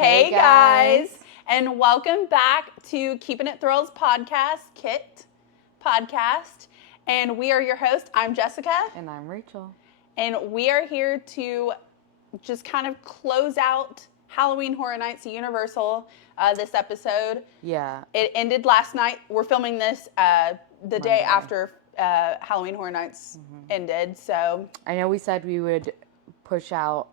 Hey guys, and welcome back to Keeping It Thrills podcast, KIT podcast. And we are your hosts. I'm Jessica. And I'm Rachel. And we are here to just kind of close out Halloween Horror Nights at Universal this episode. Yeah. It ended last night. We're filming this the day after Halloween Horror Nights ended. So I know we said we would push out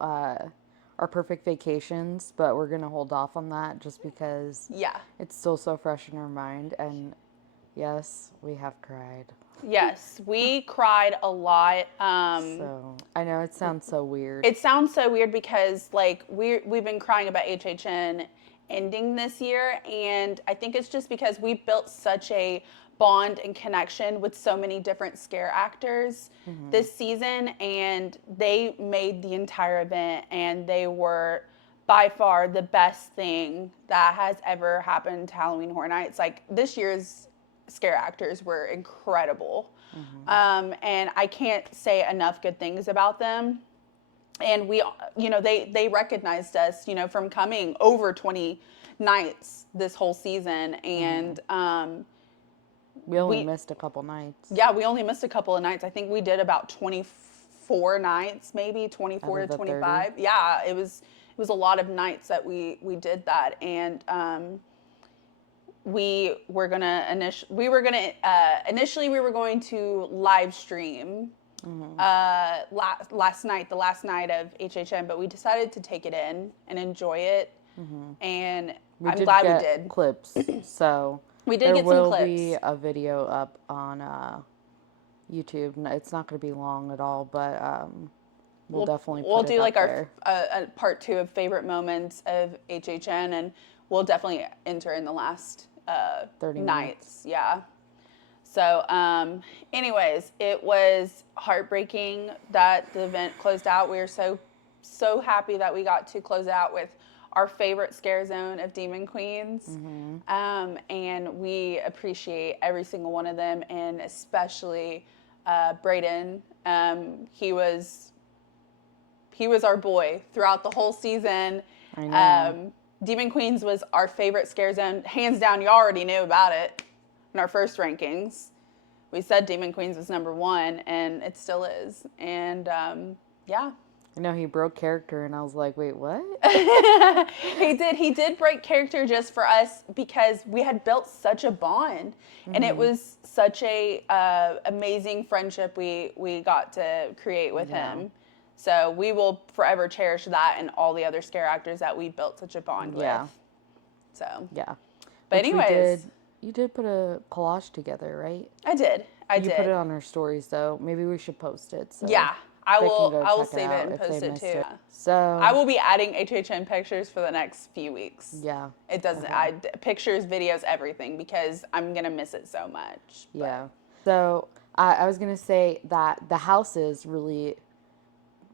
our perfect vacations, but we're going to hold off on that just because it's still so fresh in our mind. And yes, we have cried. Yes, we cried a lot. So I know it sounds so weird. It sounds so weird because like we've been crying about HHN ending this year, and I think it's just because we built such a bond and connection with so many different scare actors this season, and they made the entire event, and they were by far the best thing that has ever happened to Halloween Horror Nights. Like this year's scare actors were incredible, and I can't say enough good things about them. And we, they recognized us, from coming over 20 nights this whole season, and we only missed a couple nights. Yeah, we only missed a couple of nights. I think we did about 24 nights, maybe 24 to 25. 30. Yeah, it was a lot of nights that we did that, and initially we were going to live stream last night, the last night of HHN, but we decided to take it in and enjoy it, and I'm glad we did. Clips, so we did get some clips. There will be a video up on YouTube. It's not going to be long at all, but we'll definitely put it do up like there. our part 2 of favorite moments of HHN, and we'll definitely enter in the last 30 nights. Yeah. So, anyways, it was heartbreaking that the event closed out. We were so happy that we got to close out with our favorite scare zone of Demon Queens. And we appreciate every single one of them, and especially Brayden. He was our boy throughout the whole season. I know. Demon Queens was our favorite scare zone. Hands down, you already knew about it in our first rankings. We said Demon Queens was number 1, and it still is. And yeah. I know he broke character, and I was like, wait, what? He did break character just for us because we had built such a bond, and it was such a amazing friendship we got to create with him. So we will forever cherish that and all the other scare actors that we built such a bond with. So yeah. But anyways, you did put a collage together, right? I did. You put it on our stories, though. Maybe we should post it. So yeah. I will save it and post it too. It. So I will be adding HHN pictures for the next few weeks. Yeah. It doesn't. Pictures, videos, everything, because I'm gonna miss it so much. But. Yeah. So I was gonna say that the houses really,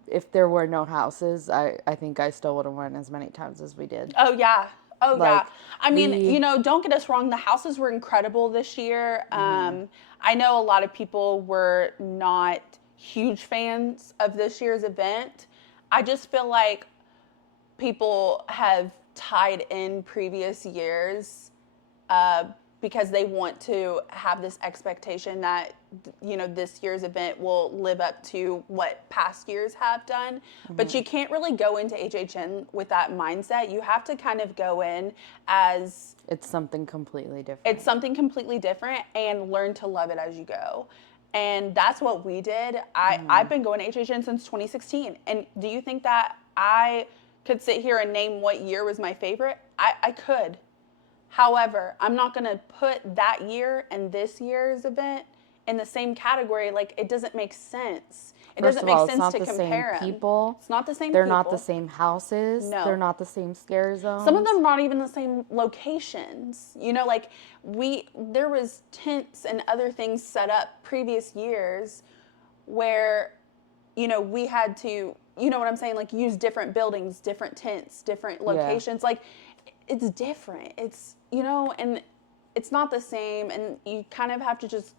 if there were no houses, I think I still would have won as many times as we did. Oh yeah. Oh yeah. I mean, don't get us wrong. The houses were incredible this year. I know a lot of people were not huge fans of this year's event. I just feel like people have tied in previous years because they want to have this expectation that this year's event will live up to what past years have done. But you can't really go into HHN with that mindset. You have to kind of go in as it's something completely different. It's something completely different, and learn to love it as you go. And that's what we did. I've been going to HHN since 2016. And do you think that I could sit here and name what year was my favorite? I could. However, I'm not going to put that year and this year's event in the same category. Like, it doesn't make sense. It doesn't make sense to compare them. It's not the same people. They're not the same houses. No. They're not the same scare zones. Some of them are not even the same locations. There was tents and other things set up previous years where, we had to, you know what I'm saying? Like, use different buildings, different tents, different locations. Yeah. Like, it's different. It's, and it's not the same. And you kind of have to just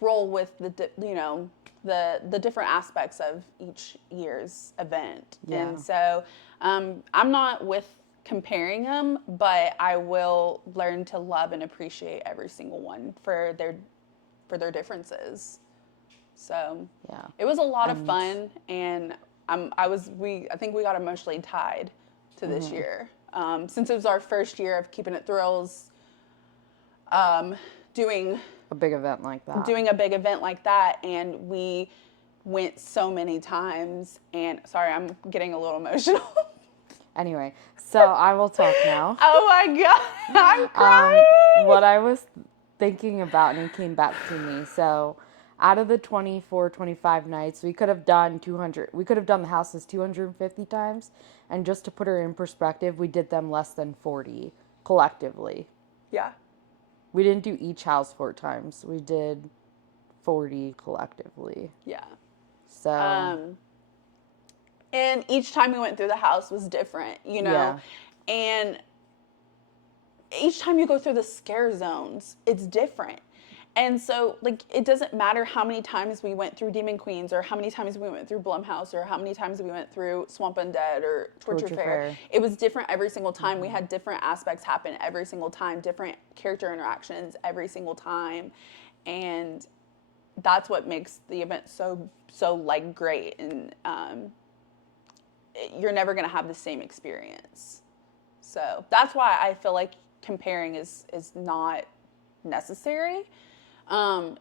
roll with the different aspects of each year's event. Yeah. And so I'm not with comparing them, but I will learn to love and appreciate every single one for their differences. So yeah, it was a lot of fun, and I think we got emotionally tied to this year, since it was our first year of Keeping It Thrills, doing a big event like that, and we went so many times. And sorry, I'm getting a little emotional. Anyway, so I will talk now. Oh my God, I'm crying. What I was thinking about, and it came back to me. So out of the 24, 25 nights, we could have done the houses 250 times. And just to put her in perspective, we did them less than 40 collectively. Yeah. We didn't do each house 4 times. We did 40 collectively. Yeah. So. And each time we went through the house was different, you know? Yeah. And each time you go through the scare zones, it's different. And so, like, it doesn't matter how many times we went through Demon Queens, or how many times we went through Blumhouse, or how many times we went through Swamp Undead or Torture Fair. It was different every single time. We had different aspects happen every single time, different character interactions every single time. And that's what makes the event so like, great. And you're never going to have the same experience. So that's why I feel like comparing is not necessary.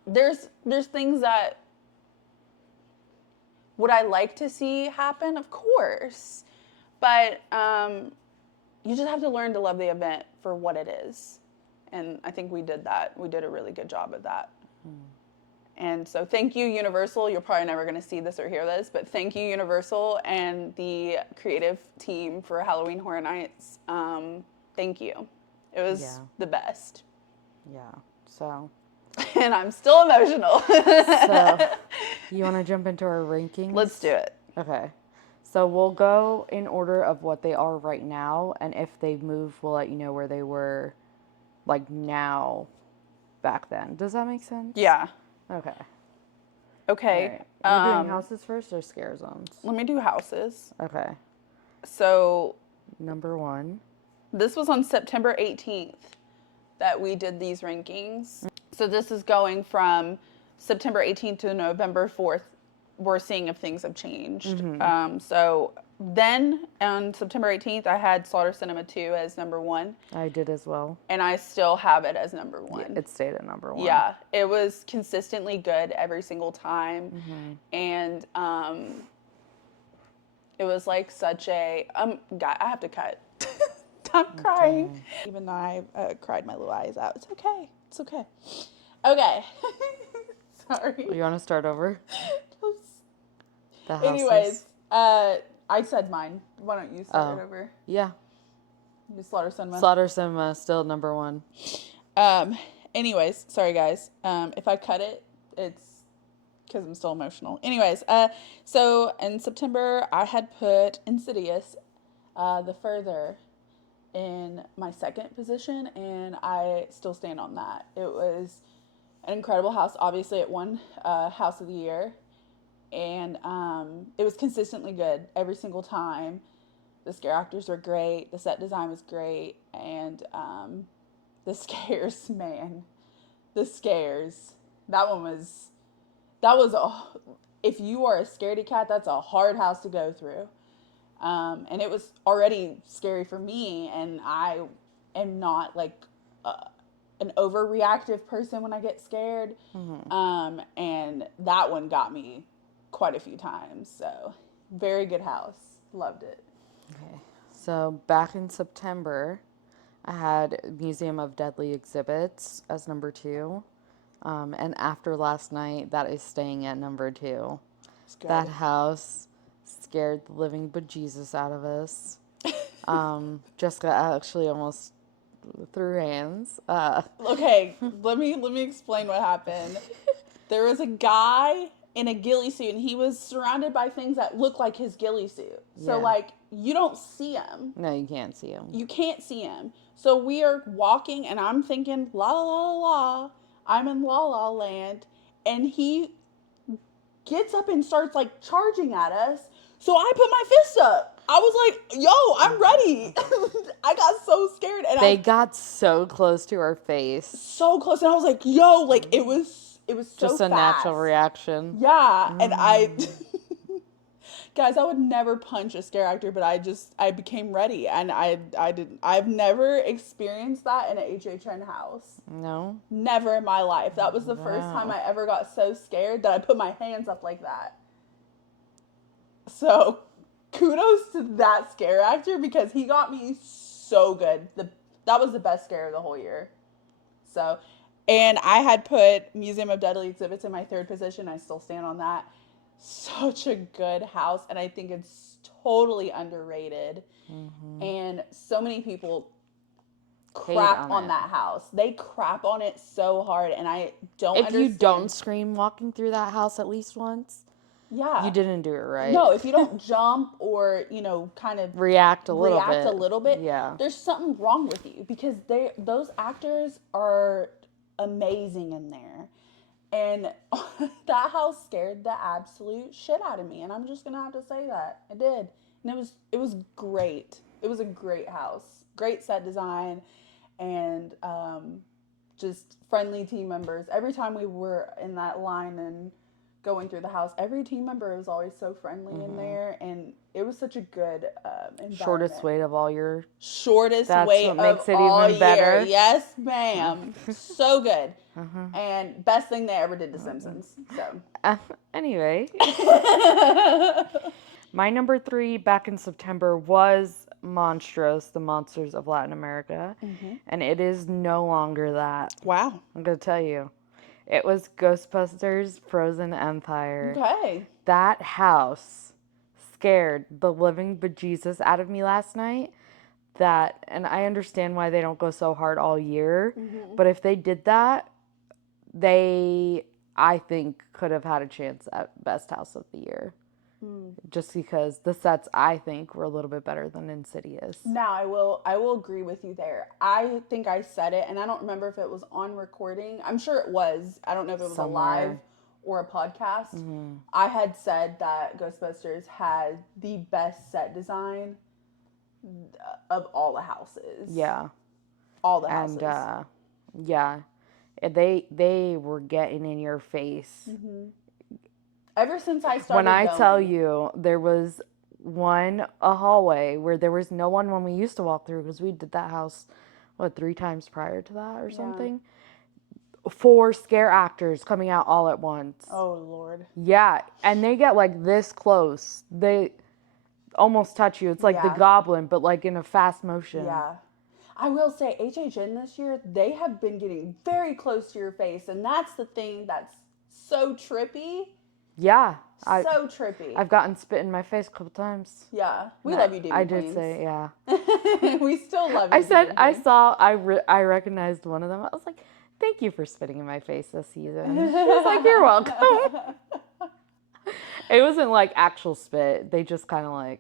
There's things that would I like to see happen, of course, but you just have to learn to love the event for what it is. And I think we did that. We did a really good job of that. And so thank you, Universal. You're probably never going to see this or hear this, but thank you, Universal, and the creative team for Halloween Horror Nights. Thank you. It was the best. Yeah. So. And I'm still emotional. So, you want to jump into our rankings? Let's do it. Okay. So we'll go in order of what they are right now, and if they move, we'll let you know where they were, like, now, back then. Does that make sense? Yeah. Okay. Okay. Right. You're doing houses first or scare zones? Let me do houses. Okay. So. Number 1. This was on September 18th that we did these rankings. So this is going from September 18th to November 4th. We're seeing if things have changed. So then on September 18th, I had Slaughter Cinema 2 as number 1. I did as well. And I still have it as number 1. Yeah, it stayed at number 1. Yeah, it was consistently good every single time. And it was like such a, God, I have to cut. I'm crying. Okay. Even though I cried my little eyes out. It's okay. It's okay. Okay. Sorry. You want to start over? Anyways, I said mine. Why don't you start it over? Yeah. Slaughter Cinema. Slaughter Cinema, still number 1. Anyways, sorry guys. If I cut it, it's because I'm still emotional. Anyways, so in September, I had put Insidious, The Further, in my second position, and I still stand on that. It was an incredible house. Obviously, it won House of the Year, and it was consistently good every single time. The scare actors were great. The set design was great, and the scares, man, the scares. That was if you are a scaredy cat, that's a hard house to go through. And it was already scary for me, and I am not like an overreactive person when I get scared. And that one got me quite a few times. So very good house. Loved it. Okay. So back in September, I had Museum of Deadly Exhibits as number 2. And after last night, that is staying at number 2. That house scared the living bejesus out of us. Jessica actually almost threw hands. Okay, let me explain what happened. There was a guy in a ghillie suit, and he was surrounded by things that looked like his ghillie suit. So, like, you don't see him. No, you can't see him. You can't see him. So we are walking, and I'm thinking, la la la la la. I'm in La La Land, and he gets up and starts, like, charging at us. So I put my fist up. I was like, yo, I'm ready. I got so scared. And they got so close to our face. So close. And I was like, yo, like it was so just a fast. Natural reaction. Yeah. And guys, I would never punch a scare actor, but I became ready. And I've never experienced that in an HHN house. No. Never in my life. That was the first time I ever got so scared that I put my hands up like that. So kudos to that scare actor because he got me so good. That was the best scare of the whole year. So, and I had put Museum of Deadly Exhibits in my third position. I still stand on that. Such a good house, and I think it's totally underrated. Mm-hmm. And so many people crap on that house. They crap on it so hard, and I don't understand. If you don't scream walking through that house at least once, you didn't do it right. No, if you don't jump or, kind of react a little bit, there's something wrong with you because those actors are amazing in there. And that house scared the absolute shit out of me, and I'm just going to have to say that. It did. And it was great. It was a great house. Great set design and just friendly team members. Every time we were in that line and going through the house, every team member was always so friendly in there, and it was such a good environment. Shortest wait of all year. Shortest wait of all year. Yes, ma'am. So good. And best thing they ever did to Simpsons. So anyway, my number 3 back in September was Monstros, the Monsters of Latin America, and it is no longer that. Wow. I'm gonna tell you. It was Ghostbusters Frozen Empire. Okay. That house scared the living bejesus out of me last night. And I understand why they don't go so hard all year, but if they did that, I think, could have had a chance at Best House of the Year. Just because the sets, I think, were a little bit better than Insidious. Now, I will agree with you there. I think I said it, and I don't remember if it was on recording. I'm sure it was. I don't know if it was a live or a podcast. I had said that Ghostbusters had the best set design of all the houses. Yeah. All the houses. And, yeah. They were getting in your face. Ever since I started When I tell you, there was a hallway where there was no one when we used to walk through, because we did that house, 3 times prior to that or something? 4 scare actors coming out all at once. Oh, Lord. Yeah, and they get, this close. They almost touch you. It's like the Goblin, but, in a fast motion. Yeah. I will say, HHN this year, they have been getting very close to your face, and that's the thing that's so trippy. Yeah. So trippy. I've gotten spit in my face a couple times. Yeah. We love you, Demon I Queens. did say, yeah. We still love you, I recognized one of them. I was like, thank you for spitting in my face this season. She was like, you're welcome. It wasn't actual spit. They just kind of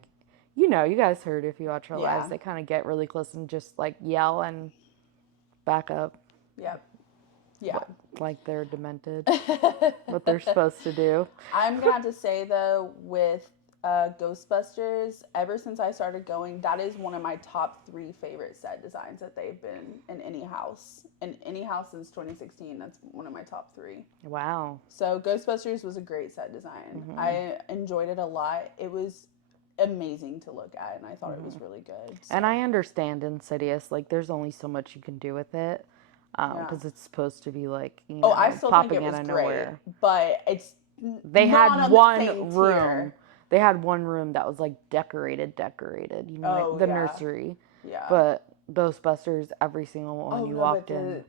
you guys heard if you watch our lives, they kind of get really close and just yell and back up. Yep. Yeah. Like they're demented. What they're supposed to do. I'm going to have to say, though, with Ghostbusters, ever since I started going, that is one of my top 3 favorite set designs that they've been in any house. In any house since 2016, that's one of my top 3. Wow. So Ghostbusters was a great set design. I enjoyed it a lot. It was amazing to look at, and I thought it was really good. So. And I understand Insidious. There's only so much you can do with it. Because it's supposed to be I still popping think it was out of great, nowhere. But it's they not had on one the same room. Tier. They had one room that was decorated. The nursery. Yeah. But Ghostbusters, every single one walked in.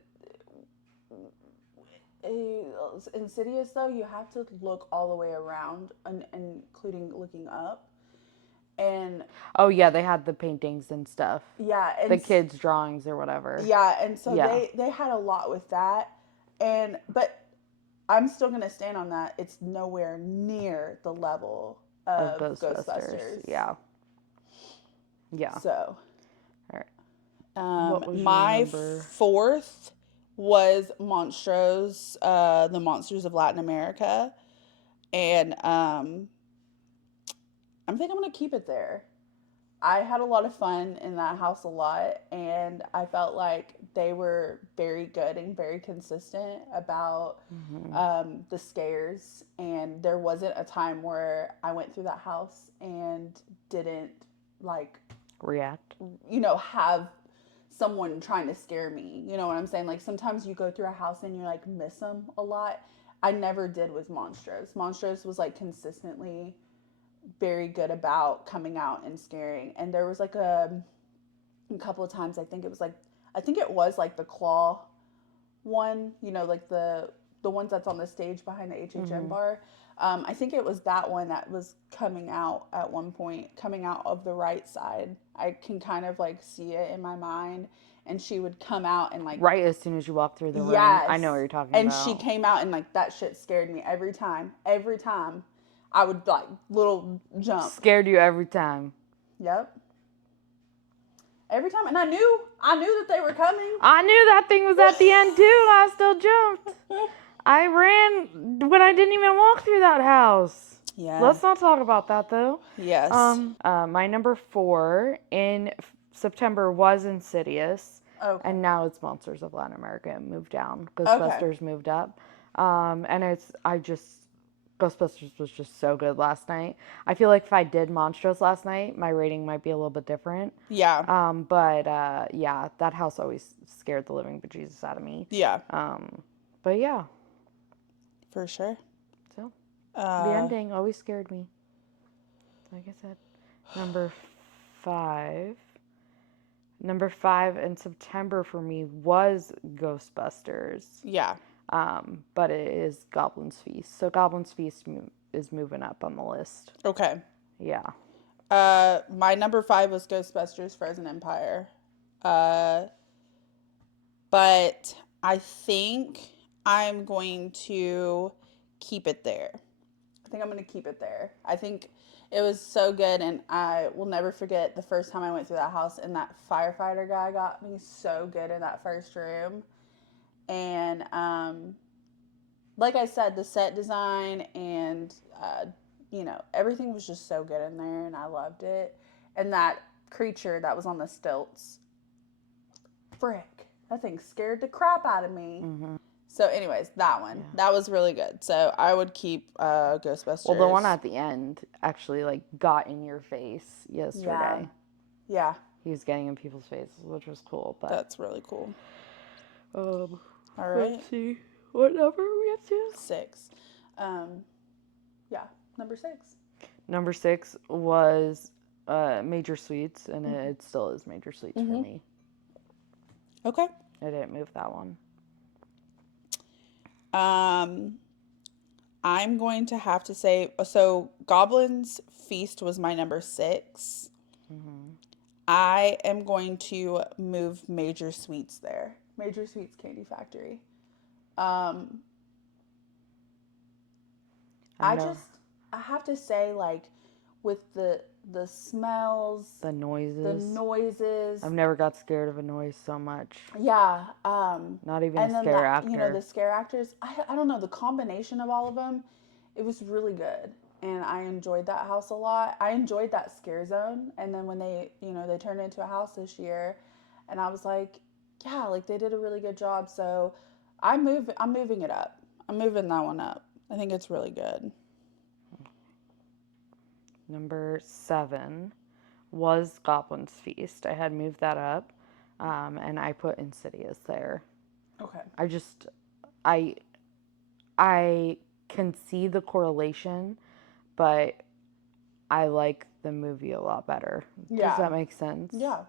Insidious, though, you have to look all the way around, including looking up. And oh yeah, they had the paintings and stuff. Yeah, and the kids' drawings or whatever. Yeah, and so they had a lot with that, but I'm still gonna stand on that. It's nowhere near the level of Ghostbusters. Yeah. Yeah. So, all right. What was my 4th was Monstros, the Monsters of Latin America, and I think I'm gonna keep it there. I had a lot of fun in that house a lot, and I felt like they were very good and very consistent about the scares. And there wasn't a time where I went through that house and didn't like React. Have someone trying to scare me. You know what I'm saying? Like sometimes you go through a house and you like miss them a lot. I never did with Monstros. Monstros was like consistently very good about coming out and scaring. And there was like a couple of times I think it was like the claw one, like the ones that's on the stage behind the HHN bar. I think it was that one that was coming out at one point, coming out of the right side. I can kind of like see it in my mind. And she would come out and like right as soon as you walk through the room. Yes. I know what you're talking and about. she came out and like that shit scared me every time. Every time I would like little jump. Scared you every time. Yep. Every time, and I knew that they were coming. I knew that thing was at the end too, and I still jumped. I ran when I didn't even walk through that house. Yeah. Let's not talk about that though. Yes. My number 4 in September was Insidious. Okay. And now it's Monsters of Latin America. It moved down. Ghostbusters moved up. And Ghostbusters was just so good last night. I feel like if I did Monsters last night, my rating might be a little bit different. Yeah. Yeah, that house always scared the living bejesus out of me. Yeah. But yeah. For sure. So, the ending always scared me. Like I said, number 5. Number 5 in September for me was Ghostbusters. Yeah. But it is Goblin's Feast. So Goblin's Feast is moving up on the list. Okay. Yeah. My number 5 was Ghostbusters Frozen Empire. But I think I'm going to keep it there. I think it was so good, and I will never forget the first time I went through that house, and that firefighter guy got me so good in that first room. And like I said, the set design and everything was just so good in there, and I loved it. And that creature that was on the stilts, frick, that thing scared the crap out of me. Mm-hmm. So anyways, that one, that was really good. So I would keep Ghostbusters. Well, the one at the end actually like got in your face yesterday. Yeah. He was getting in people's faces, which was cool. But that's really cool. All right. Let's see. What number are we up to? 6. Number 6. Number 6 was Major Suites, and it still is Major Suites for me. Okay. I didn't move that one. I'm going to have to say, so Goblin's Feast was my number 6. Mm-hmm. I am going to move Major Sweets there. Major Sweets Candy Factory. I have to say, like, with the smells, the noises. I've never got scared of a noise so much. Yeah. Not even a scare actor. The scare actors. I don't know, the combination of all of them. It was really good, and I enjoyed that house a lot. I enjoyed that scare zone, and then when they turned it into a house this year, and I was like, yeah, like they did a really good job. So I'm moving it up. I'm moving that one up. I think it's really good. Number 7 was Goblin's Feast. I had moved that up, and I put Insidious there. Okay. I can see the correlation, but I like the movie a lot better. Yeah. Does that make sense? Yeah.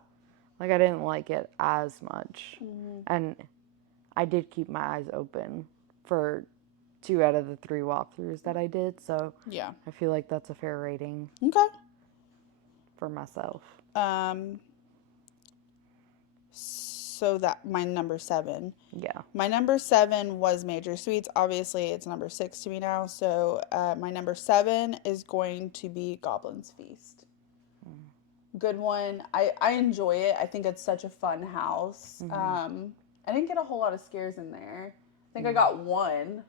Like, I didn't like it as much. Mm-hmm. And I did keep my eyes open for 2 out of the 3 walkthroughs that I did. So yeah, I feel like that's a fair rating. Okay. For myself. So that my number 7. Yeah. My number 7 was Major Suites. Obviously, it's number 6 to me now. So my number 7 is going to be Goblin's Feast. Good one. I enjoy it. I think it's such a fun house. Mm-hmm. I didn't get a whole lot of scares in there. I think I got one.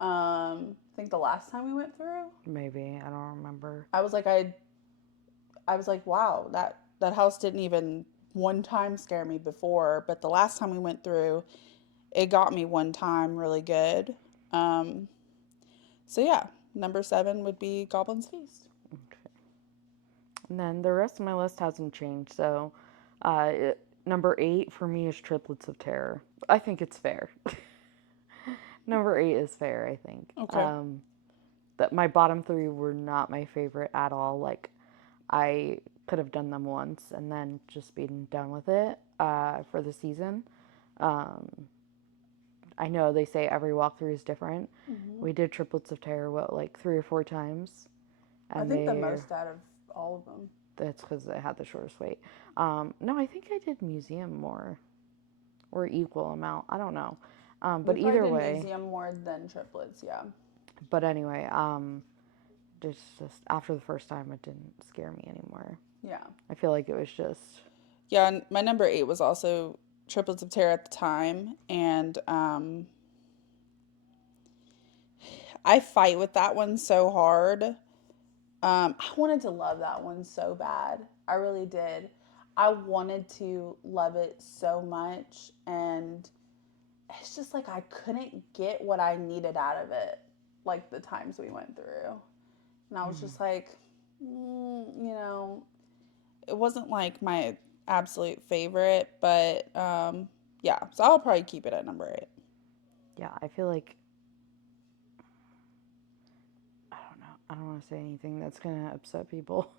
I think the last time we went through. Maybe. I don't remember. I was like, I I was like, wow, that house didn't even one time scare me before, but the last time we went through, it got me one time really good. Um, so yeah, number 7 would be Goblin's Feast. Okay. And then the rest of my list hasn't changed. So, number 8 for me is Triplets of Terror. I think it's fair. Number 8 is fair, I think. Okay. That my bottom 3 were not my favorite at all. Like, I could have done them once and then just been done with it for the season. I know they say every walkthrough is different. Mm-hmm. We did Triplets of Terror, 3 or 4 times? I think the most out of all of them. That's because I had the shortest wait. No, I think I did Museum more. Or equal amount. I don't know. But we either did way. Museum more than Triplets, yeah. But anyway, just after the first time, it didn't scare me anymore. Yeah. I feel like it was just. Yeah, and my number 8 was also Triplets of Terror at the time. And I fight with that one so hard. I wanted to love that one so bad. I really did. I wanted to love it so much. And it's just like I couldn't get what I needed out of it, like the times we went through. And I was just like, you know, it wasn't like my absolute favorite, but yeah, so I'll probably keep it at number 8. Yeah, I feel like. I don't know. I don't want to say anything that's going to upset people.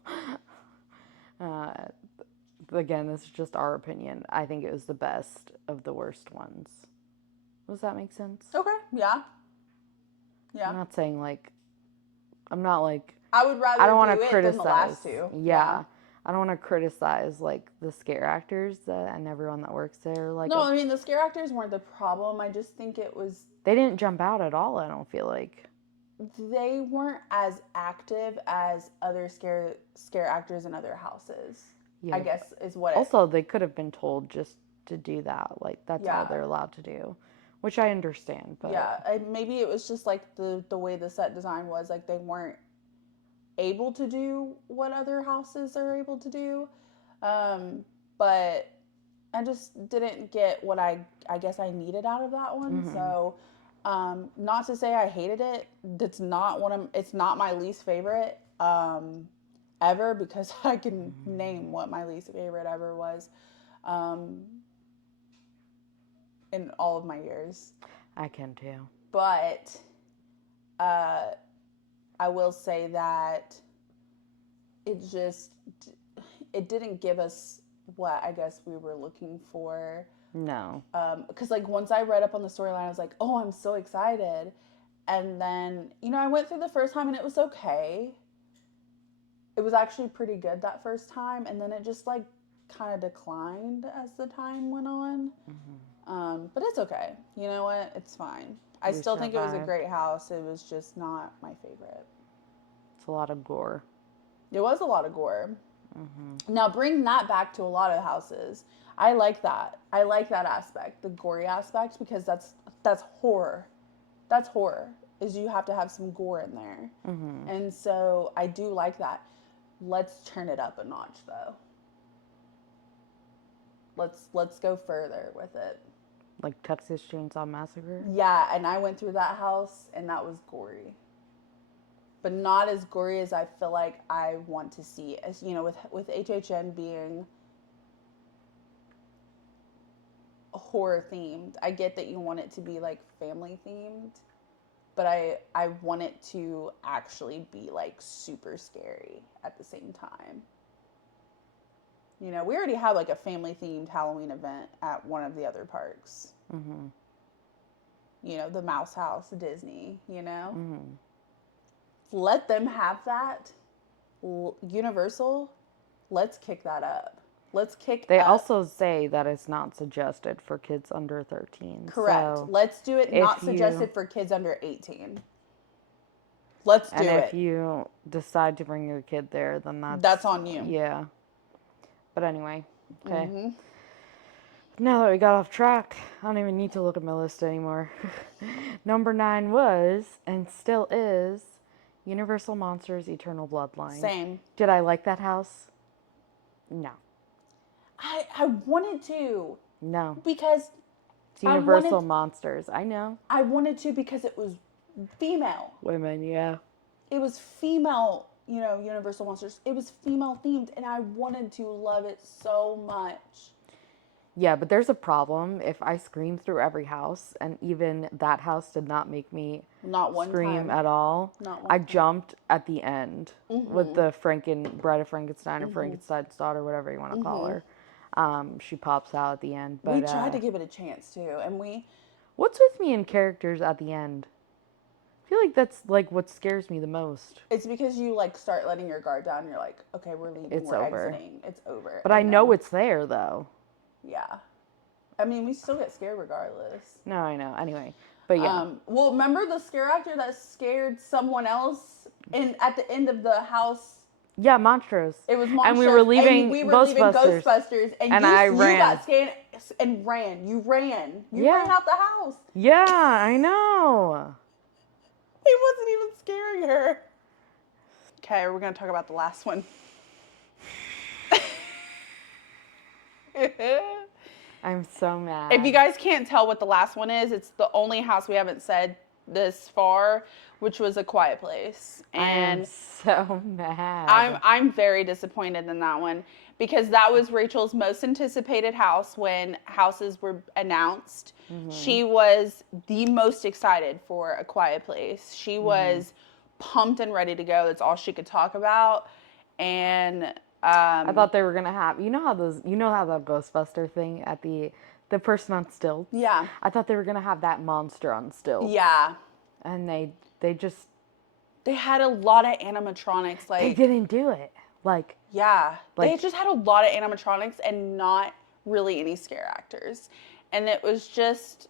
uh, Again, this is just our opinion. I think it was the best of the worst ones. Does that make sense? Okay, yeah. Yeah. I'm not saying like. I'm not like. I would rather I don't want do to it criticize. than the last 2. Yeah. I don't want to criticize like the scare actors and everyone that works there. Like, no, I mean the scare actors weren't the problem. I just think it was. They didn't jump out at all. I don't feel like. They weren't as active as other scare actors in other houses. Yeah, I guess is what. Also, they could have been told just to do that. Like that's all they're allowed to do, which I understand. But yeah, maybe it was just like the way the set design was. Like they weren't able to do what other houses are able to do, but I just didn't get what I guess I needed out of that one. Mm-hmm. So, not to say I hated it. That's not it's not my least favorite ever, because I can name what my least favorite ever was in all of my years. I can too. But I will say that it didn't give us what I guess we were looking for. No. Because like once I read up on the storyline, I was like, oh, I'm so excited. And then, I went through the first time and it was okay. It was actually pretty good that first time. And then it just like kind of declined as the time went on. Mm-hmm. But it's okay. You know what? It's fine. I still think it was a great house. It was just not my favorite. It's a lot of gore. It was a lot of gore. Mm-hmm. Now bring that back to a lot of houses. I like that. I like that aspect, the gory aspect, because that's horror. That's horror. Is you have to have some gore in there. Mm-hmm. And so I do like that. Let's turn it up a notch, though. Let's go further with it. Like Texas Chainsaw Massacre? Yeah, and I went through that house, and that was gory. But not as gory as I feel like I want to see. As with HHN being horror themed, I get that you want it to be like family themed, but I want it to actually be like super scary at the same time. We already have like a family themed Halloween event at one of the other parks. Mm-hmm. The Mouse House, Disney. Mm-hmm. Let them have that. Universal, let's kick that up. They also say that it's not suggested for kids under 13. Correct. So let's do it not suggested for kids under 18. Let's do it. And if you decide to bring your kid there, then that's on you. Yeah. But anyway, okay. Mm-hmm. Now that we got off track, I don't even need to look at my list anymore. Number 9 was, and still is, Universal Monsters Eternal Bloodline. Same. Did I like that house? No. I wanted to. No. Because it's Universal Monsters. I know. I wanted to because it was female. Women, yeah. It was female, Universal Monsters. It was female themed, and I wanted to love it so much. Yeah, but there's a problem. If I scream through every house, and even that house did not make me scream at all. I jumped at the end with the Bride of Frankenstein or Frankenstein's daughter, whatever you want to call her. She pops out at the end. But we tried to give it a chance too, and What's with me in characters at the end? I feel like that's like what scares me the most. It's because you like start letting your guard down. And you're like, okay, we're leaving. We're exiting. It's over. But I know it's there though. Yeah. I mean, we still get scared regardless. No, I know. Anyway, but yeah. Well, remember the scare actor that scared someone else at the end of the house? Yeah, Monsters. It was Monsters. And we were leaving Ghostbusters. And I ran. You got scared and ran. You ran. You ran out the house. Yeah, I know. He wasn't even scaring her. Okay, we're going to talk about the last one. I'm so mad. If you guys can't tell what the last one is, it's the only house we haven't said this far, which was A Quiet Place. And I'm so mad. I'm very disappointed in that one because that was Rachel's most anticipated house when houses were announced. Mm-hmm. She was the most excited for A Quiet Place. She was pumped and ready to go. That's all she could talk about. And I thought they were gonna have how that Ghostbuster thing at the person on stilts. Yeah. I thought they were gonna have that monster on stilts. Yeah. And they had a lot of animatronics. Like they didn't do it. They just had a lot of animatronics and not really any scare actors, and it was just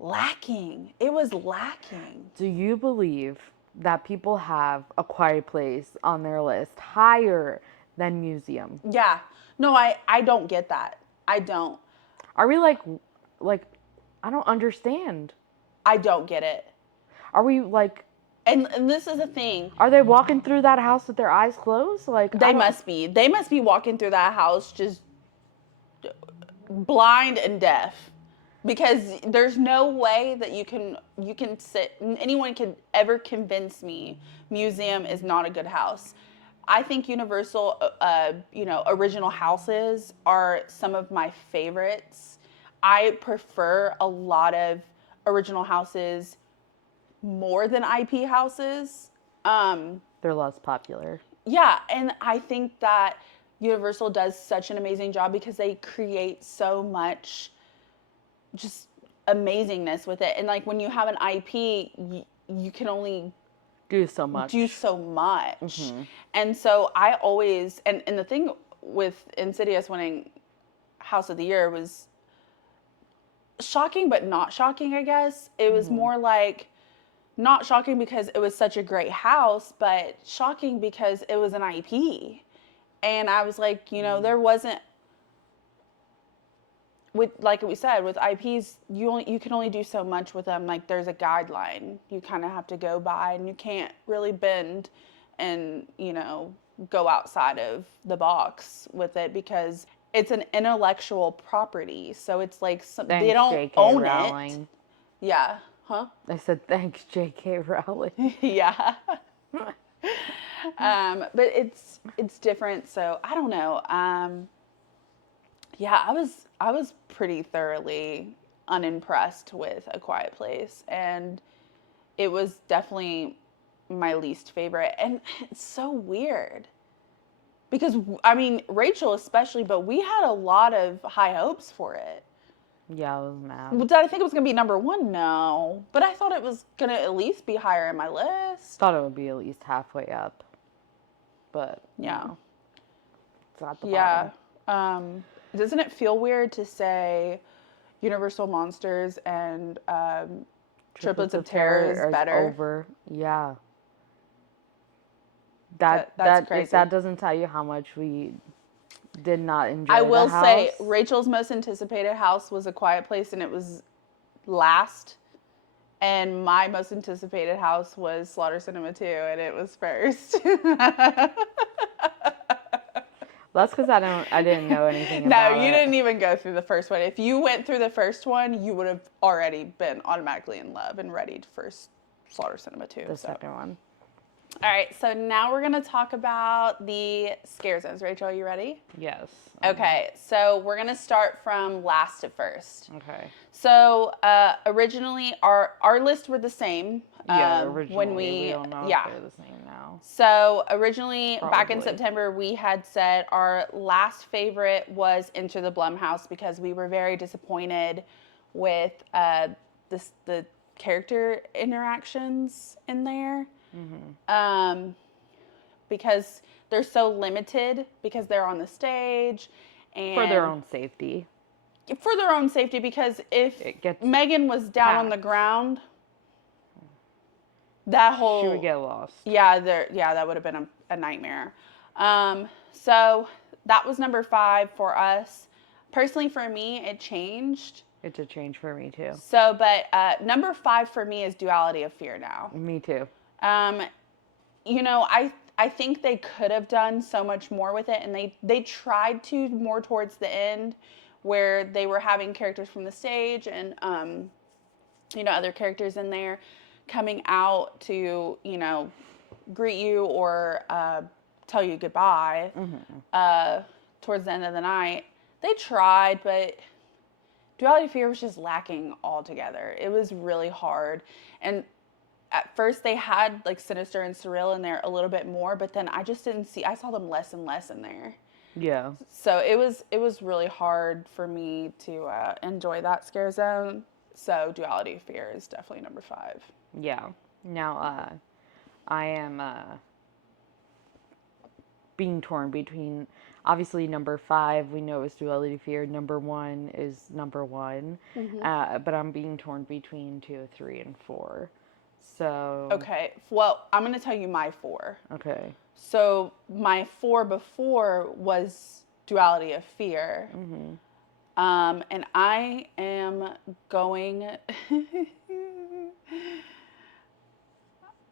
lacking. It was lacking. Do you believe that people have A Quiet Place on their list higher than Museum? Yeah. No, I don't get that. I don't. Are we like I don't understand. I don't get it. Are we like and this is the thing. Are they walking through that house with their eyes closed? Like they must be. They must be walking through that house just blind and deaf. Because there's no way that you can sit, anyone can ever convince me Museum is not a good house. I think Universal, original houses are some of my favorites. I prefer a lot of original houses more than IP houses. They're less popular. Yeah, and I think that Universal does such an amazing job because they create so much just amazingness with it. And like when you have an IP, you can only do so much. Mm-hmm. And so I always, and the thing with Insidious winning House of the Year was shocking, but not shocking, I guess. It was more like not shocking because it was such a great house, but shocking because it was an IP. And I was like, there wasn't, like we said, with IPs, you can only do so much with them. Like there's a guideline you kind of have to go by, and you can't really bend and go outside of the box with it because it's an intellectual property. So it's like they don't J.K. own Rowling. it. Yeah. Huh? I said thanks, J.K. Rowling. Yeah. But it's different. So I don't know. Yeah, I was pretty thoroughly unimpressed with A Quiet Place, and it was definitely my least favorite. And it's so weird because Rachel especially, but we had a lot of high hopes for it. Yeah, I was mad. Did I think it was gonna be number one? No, but I thought it was gonna at least be higher in my list. Thought it would be at least halfway up, but yeah, it's at the bottom. Yeah. Doesn't it feel weird to say Universal Monsters and Triplets of Terror is better? Over. Yeah. That's crazy. If that doesn't tell you how much we did not enjoy I will the house. say Rachel's most anticipated house was A Quiet Place, and it was last. And my most anticipated house was Slaughter Cinema 2, and it was first. That's because I didn't know anything No, about you it. didn't even go through the first one. If you went through the first one, you would have already been automatically in love and ready for Slaughter Cinema 2. The second one. All right, so now we're going to talk about the scare zones. Rachel, are you ready? Yes. Okay, so we're going to start from last to first. Okay. So originally, our list were the same. Yeah, originally. When we don't know if they're the same now. So originally, back in Probably. September, we had said our last favorite was Enter the Blumhouse because we were very disappointed with the character interactions in there. Because they're so limited because they're on the stage and For their own safety. For their own safety, because if Megan was down on the ground, that whole she would get lost. Yeah, that would have been a nightmare. So that was number 5 for us. Personally, for me, it changed. It's a change for me too. So, but number 5 for me is Duality of Fear now. Me too. You know, I think they could have done so much more with it, and they tried to more towards the end, where they were having characters from the stage and you know, other characters in there coming out to, you know, greet you or tell you goodbye towards the end of the night. They tried, but Duality of Fear was just lacking altogether. It was really hard. And at first they had like Sinister and Surreal in there a little bit more, but then I just didn't see, I saw them less and less in there. Yeah. So it was really hard for me to enjoy that scare zone. So Duality of Fear is definitely number 5. Yeah. Now, I am being torn between, obviously, number 5, we know is Duality of Fear. Number 1 is number 1. But I'm being torn between 2, 3, and 4. So. Okay. Well, I'm going to tell you my 4. Okay. So my 4 before was Duality of Fear. And I am going...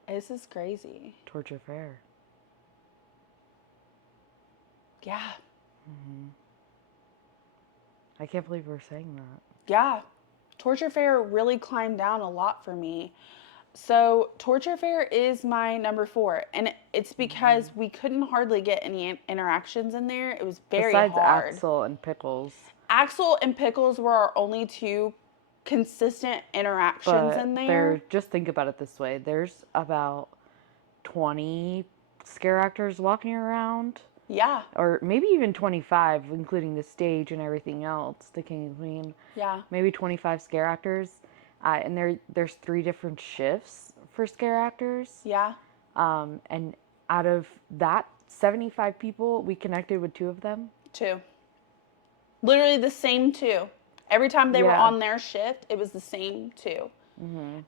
This is crazy. Torture Fair. Yeah. I can't believe we're saying that. Yeah. Torture Fair really climbed down a lot for me. So Torture Fair is my number 4. And it's because we couldn't hardly get any interactions in there. It was very hard. Besides Axel and Pickles. Axel and Pickles were our only 2 consistent interactions in there. Just think about it this way. There's about 20 scare actors walking around. Yeah. Or maybe even 25, including the stage and everything else, the King and Queen. Yeah. Maybe 25 scare actors. And there's 3 different shifts for scare actors. Yeah. And out of that 75 people, we connected with 2 of them. 2. Literally the same 2. Every time they were on their shift, it was the same 2. And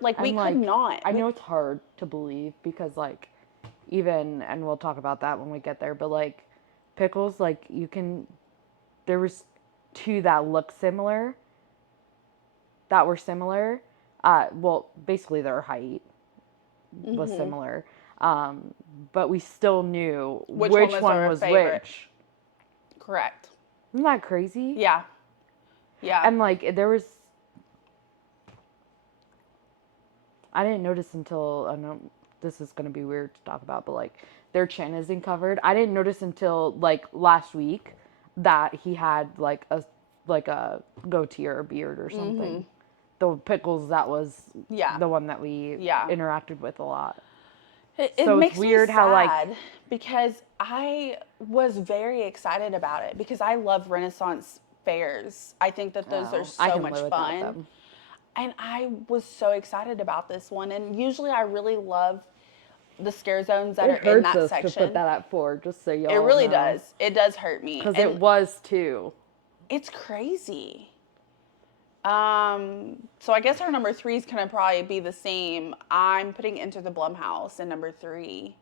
we could not. I know it's hard to believe because, like, even, and we'll talk about that when we get there, but, like, Pickles, like, there was 2 that looked similar, that were similar. Well, basically their height was similar. But we still knew which one was which. Correct. Isn't that crazy? Yeah. Yeah. And, like, there was... I didn't notice until... I know this is going to be weird to talk about, but, like, their chin isn't covered. I didn't notice until, like, last week that he had, like a goatee or a beard or something. The Pickles, that was the one that we interacted with a lot. It makes me sad because I was very excited about it because I love Renaissance fairs. I think that those are so much fun. And I was so excited about this one. And usually I really love the scare zones that are in that section. It hurts us to put that at 4, just so y'all know. It really know. does. It does hurt me. Because it was 2. It's crazy. So I guess our number 3 is going to probably be the same. I'm putting Enter the Blumhouse in number 3.